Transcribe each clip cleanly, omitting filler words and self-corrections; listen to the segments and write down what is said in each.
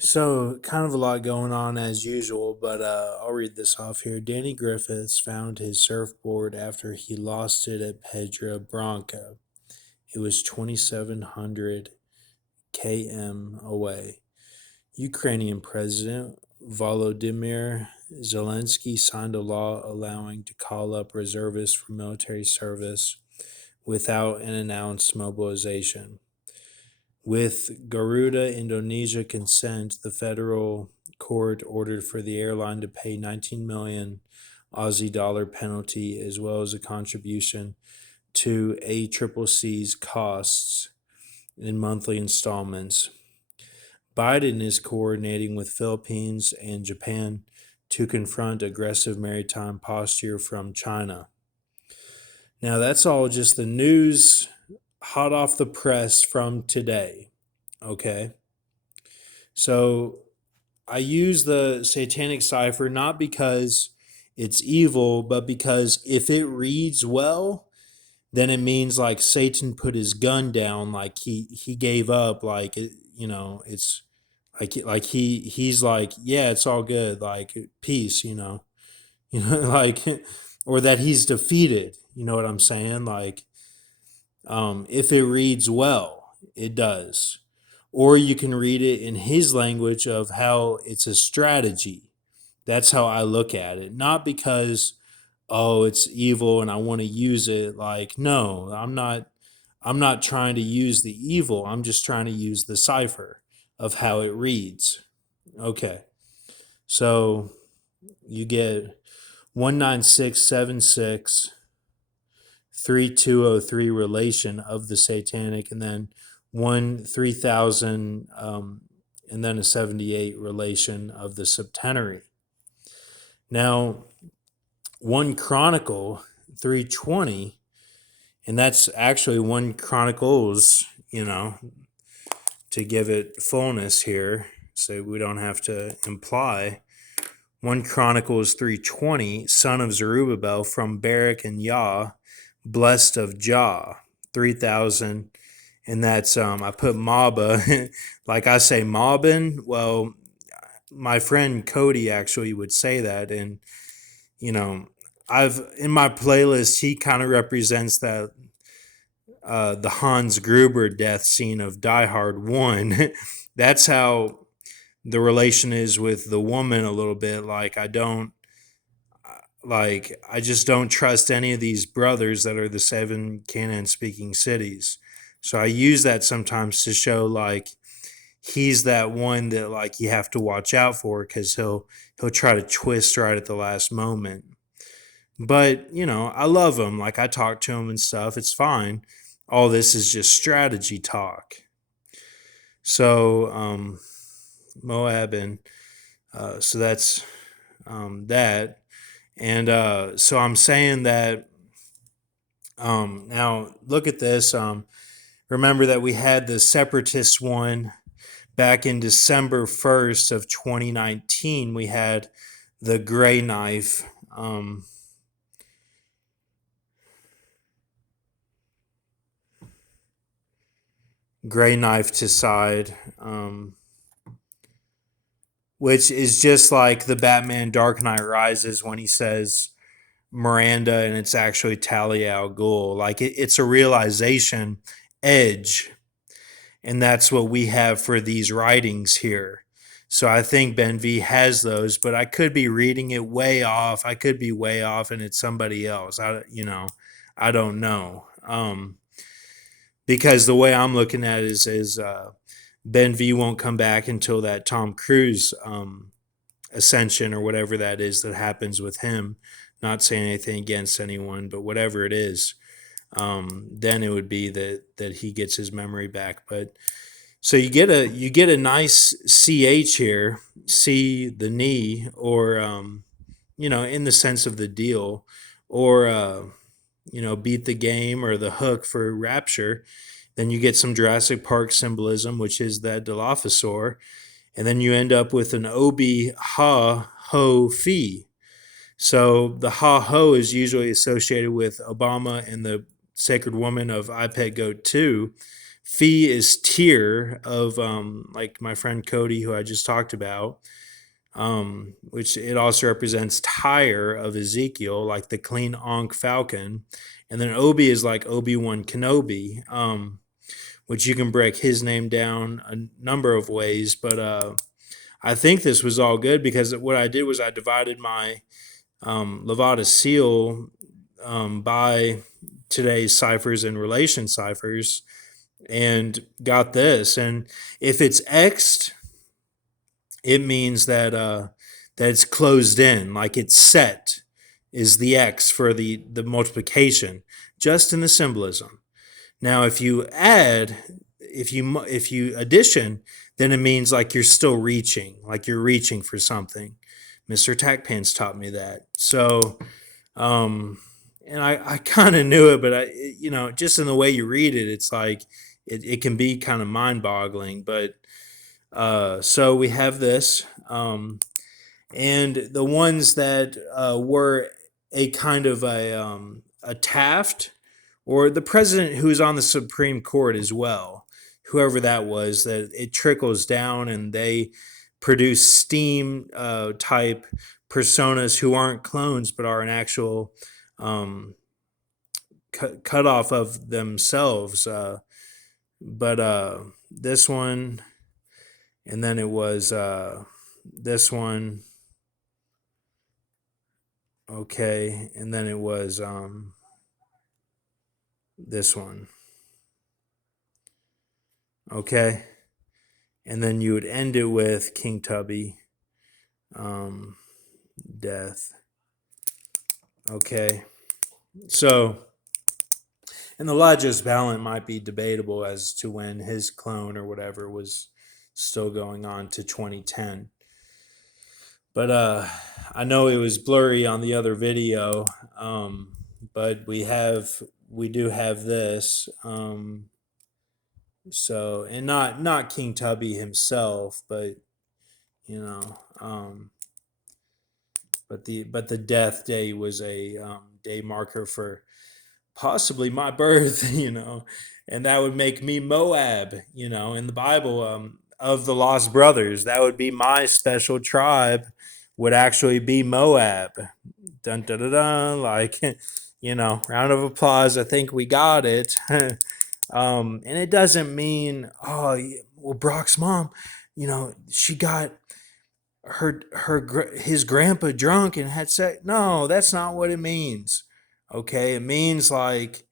So, kind of a lot going on as usual, but I'll read this off here. Danny Griffiths found his surfboard after he lost it at Pedra Branca. It was 2,700 km away. Ukrainian President Volodymyr Zelensky signed a law allowing to call up reservists for military service without an announced mobilization. With Garuda Indonesia consent, the federal court ordered for the airline to pay 19 million Aussie dollar penalty as well as a contribution to ACCC's costs in monthly installments. Biden is coordinating with Philippines and Japan to confront aggressive maritime posture from China. Now, that's all just the news hot off the press from today. Okay. So I use the satanic cipher not because it's evil, but because if it reads well, then it means like Satan put his gun down, like he gave up, like it's like he's like, yeah, it's all good, like peace, like, or that he's defeated. You know what I'm saying? Like, if it reads well, it does. Or you can read it in his language of how it's a strategy. That's how I look at it. Not because, oh, it's evil and I want to use it. Like, no, I'm not trying to use the evil. I'm just trying to use the cipher of how it reads. Okay. So you get 19676 3203 relation of the satanic, and then 3000, and then a 78 relation of the septenary. Now, 1 Chronicle 320, and that's actually 1 Chronicles, to give it fullness here, so we don't have to imply. 1 Chronicles 320, son of Zerubbabel from Barak and Yah, blessed of Jah, 3,000. And that's, I put Maba, like I say Mobbin. Well, my friend Cody actually would say that. And, you know, in my playlist, he kind of represents that, the Hans Gruber death scene of Die Hard 1. That's how the relation is with the woman a little bit. I just don't trust any of these brothers that are the 7 Canaan speaking cities. So I use that sometimes to show like he's that one that like you have to watch out for because he'll try to twist right at the last moment. But I love him. Like I talk to him and stuff. It's fine. All this is just strategy talk. So Moab, and so that's that. And so I'm saying that, now look at this. Remember that we had the separatist one back in December 1st of 2019. We had the gray knife. Gray knife to side. Which is just like the Batman Dark Knight Rises when he says Miranda and it's actually Talia al Ghul. Like it's a realization edge, and that's what we have for these writings here. So I think Ben V has those, but I could be reading it way off. I could be way off, and it's somebody else. I don't know. Because the way I'm looking at it is Ben V won't come back until that Tom Cruise ascension or whatever that is that happens with him. Not saying anything against anyone, but whatever it is, then it would be that he gets his memory back. But so you get a nice ch here, see the knee, or in the sense of the deal, or beat the game, or the hook for rapture. Then you get some Jurassic Park symbolism, which is that Dilophosaur, and then you end up with an Obi Ha Ho Fi. So the Ha Ho is usually associated with Obama and the Sacred Woman of I Pet Goat 2. Phi is tear of like my friend Cody, who I just talked about, which it also represents Tyre of Ezekiel, like the clean Ankh falcon. And then Obi is like Obi-Wan Kenobi, which you can break his name down a number of ways. But I think this was all good because what I did was I divided my Levada seal by today's ciphers and relation ciphers and got this. And if it's X'd, it means that it's closed in, like it's set is the X for the multiplication, just in the symbolism. Now, if you add, if you addition, then it means like you're still reaching, like you're reaching for something. Mr. Tack Pants taught me that. So, and I kind of knew it, but just in the way you read it, it's like it can be kind of mind boggling. But so we have this, and the ones that were a kind of a Taft or the president who's on the Supreme Court as well, whoever that was, that it trickles down and they produce steam type personas who aren't clones but are an actual cut off of themselves. But this one, and then it was this one, okay, and then it was this one, okay, and then you would end it with King Tubby, death, okay. So, and the Logos Valiant might be debatable as to when his clone or whatever was still going on to 2010. But I know it was blurry on the other video, but we do have this. So, and not King Tubby himself, but you know, but the death day was a day marker for possibly my birth, and that would make me Moab, in the Bible, of the lost brothers. That would be my special tribe, would actually be Moab. Dun dun dun dun, like, round of applause. I think we got it. And it doesn't mean, well, Brock's mom, she got his grandpa drunk and had sex. No, that's not what it means. Okay, it means like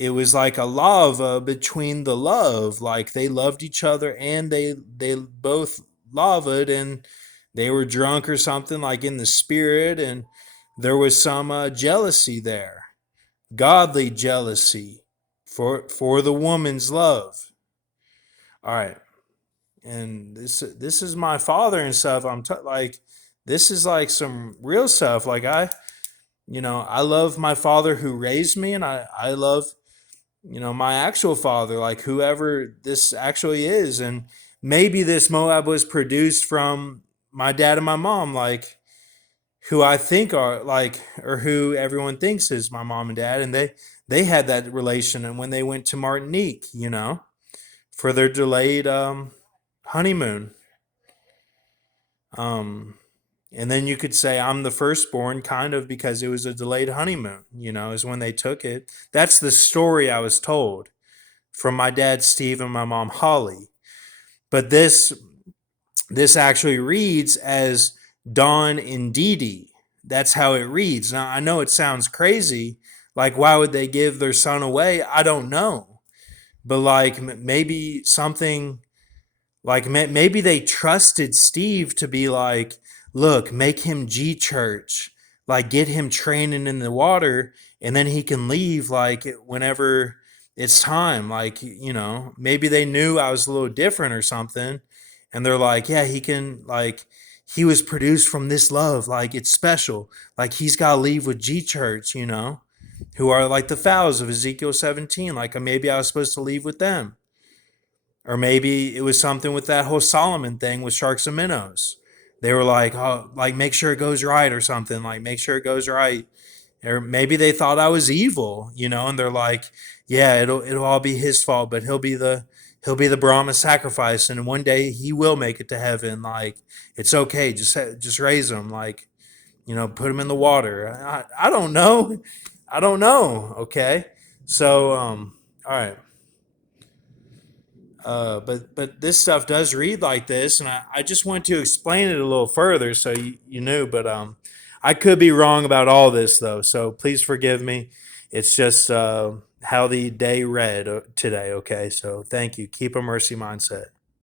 it was like a lava between the love, like they loved each other and they both lavaed and they were drunk or something, like in the spirit, and there was some jealousy there, godly jealousy for the woman's love. All right, and this is my father and stuff. Like, this is like some real stuff. Like I love my father who raised me, and I love, my actual father, like whoever this actually is. And maybe this Moab was produced from my dad and my mom, like who I think are like, or who everyone thinks is my mom and dad. And they had that relation. And when they went to Martinique, for their delayed honeymoon. And then you could say I'm the firstborn, kind of, because it was a delayed honeymoon, is when they took it. That's the story I was told from my dad, Steve, and my mom, Holly. But this actually reads as Dawn and Dee Dee. That's how it reads. Now, I know it sounds crazy. Like, why would they give their son away? I don't know. But, like, maybe something, like, maybe they trusted Steve to be like, look, make him G Church, like get him training in the water, and then he can leave like whenever it's time. Like, maybe they knew I was a little different or something, and they're like, yeah, he can, like, he was produced from this love, like it's special, like he's got to leave with G Church, who are like the fowls of Ezekiel 17. Like maybe I was supposed to leave with them. Or maybe it was something with that whole Solomon thing with sharks and minnows. They were like, oh, like make sure it goes right or something. Like make sure it goes right. Or maybe they thought I was evil, and they're like, yeah, it'll all be his fault, but he'll be the Brahma sacrifice, and one day he will make it to heaven. Like, it's okay, just raise him, like, put him in the water. I don't know, I don't know. Okay, so all right. But this stuff does read like this, and I just want to explain it a little further so you knew. But I could be wrong about all this though, so please forgive me. It's just how the day read today. Okay, so thank you. Keep a mercy mindset.